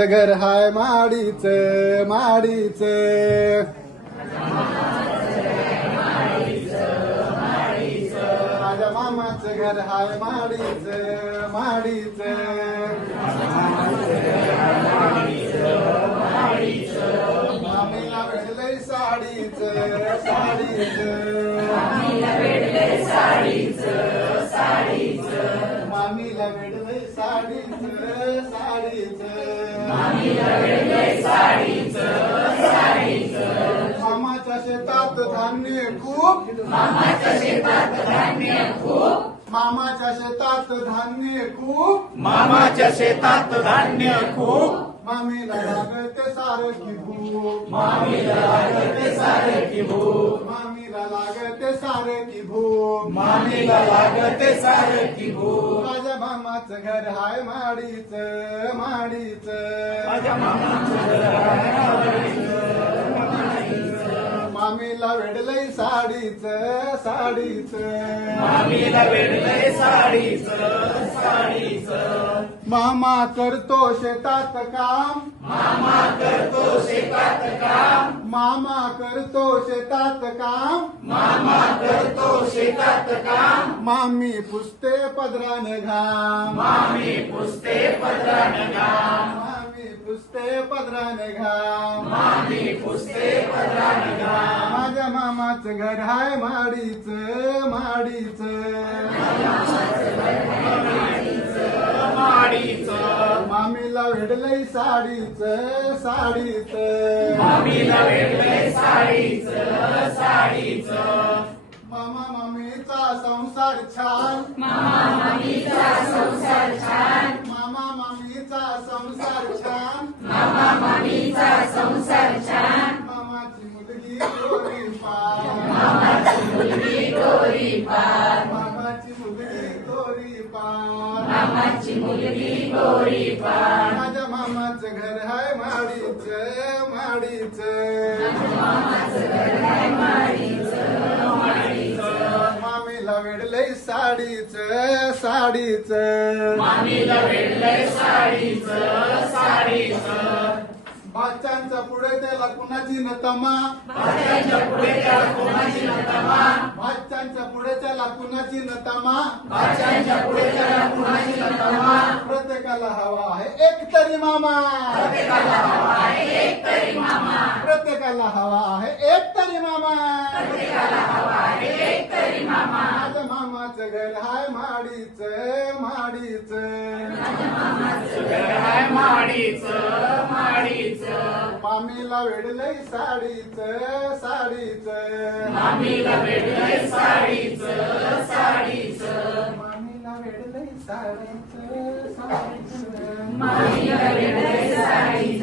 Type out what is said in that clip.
घर हाय माडीच माडीच माझ्या मामाचं घर हाय माडीच माडीच मामीला भेटलंय साडीच साडीच मामीला भेटलंय साडीच साडीच मामीला भेटलंय साडीच साडीच मामीला भेटलंय साडीच साडीच मामाच्या शेतात धान्य खूप मामाच्या शेतात धान्य खूप मामाच्या शेतात धान्य खूप मामाच्या शेतात धान्य खूप मामीला लागते सारखी भूक मामीला लागते सारखी भूक मामीला लागते सारखी भूक मामीला लागते सारखी भूक माझ्या मामाचं घर हाय माडीच माडीच माझ्या मामाचं घर आहे मामीला वेडलंय साडीच साडीच मामीला वेडलंय साडीच साडीच मामा करतो शेतात काम मामा करतो शेतात काम मामा करतो शेतात काम मामा करतो शेतात काम मामी पुसते पदरान घाम मामी पुसते पदरान घाम मामी पुसते पदरान घाम मामी पुसते पदरान घाम माझ्या मामाचं घर हाय माडीच माडीच माडीच मामीला वेडलंय साडीच साडीच मामीला वेडलंय साडीच साडीच मामा मामीचा संसार छान मामा मामीचा संसार छान मामा मामीचा संसार छान मामा मामीचा संसार छान मामाची मुलगी गोरी पार मामाची मुलगी गोरी पार मामाची मुलगी गोरी पार मामाची मुलगी गोरी पार माझ्या मामाचं घर हाय माडीच माडीच मामीला वेडलंय साडीच साडीच मामीला वेडलंय साडीच साडीच भाच्यांच्या पुढे त्याला कुणाची नतमा भाच्याच्या पुढे त्याला कोणाची नतमा भाच्यांच्या पुढे त्याला कुणाची नतमा भाच्याच्या पुढे त्याला कोणाची नतमा प्रत्येकाला हवा आहे एक तरी मामा प्रत्येकाला हवा आहे एक तरी मामा प्रत्येकाला हवा आहे एक तरी मामा प्रत्येकाला हवा आहे एक तरी मामा माझ्या मामाचं घर हाय माडीच माडीच घर आहे माडीच माडीच मामीला वेडलंय साडीच साडीच मामीला भेटलंय साडीच साडीच मामीला वेडलंय साडीच साडीच मामीला भेटलंय साडीच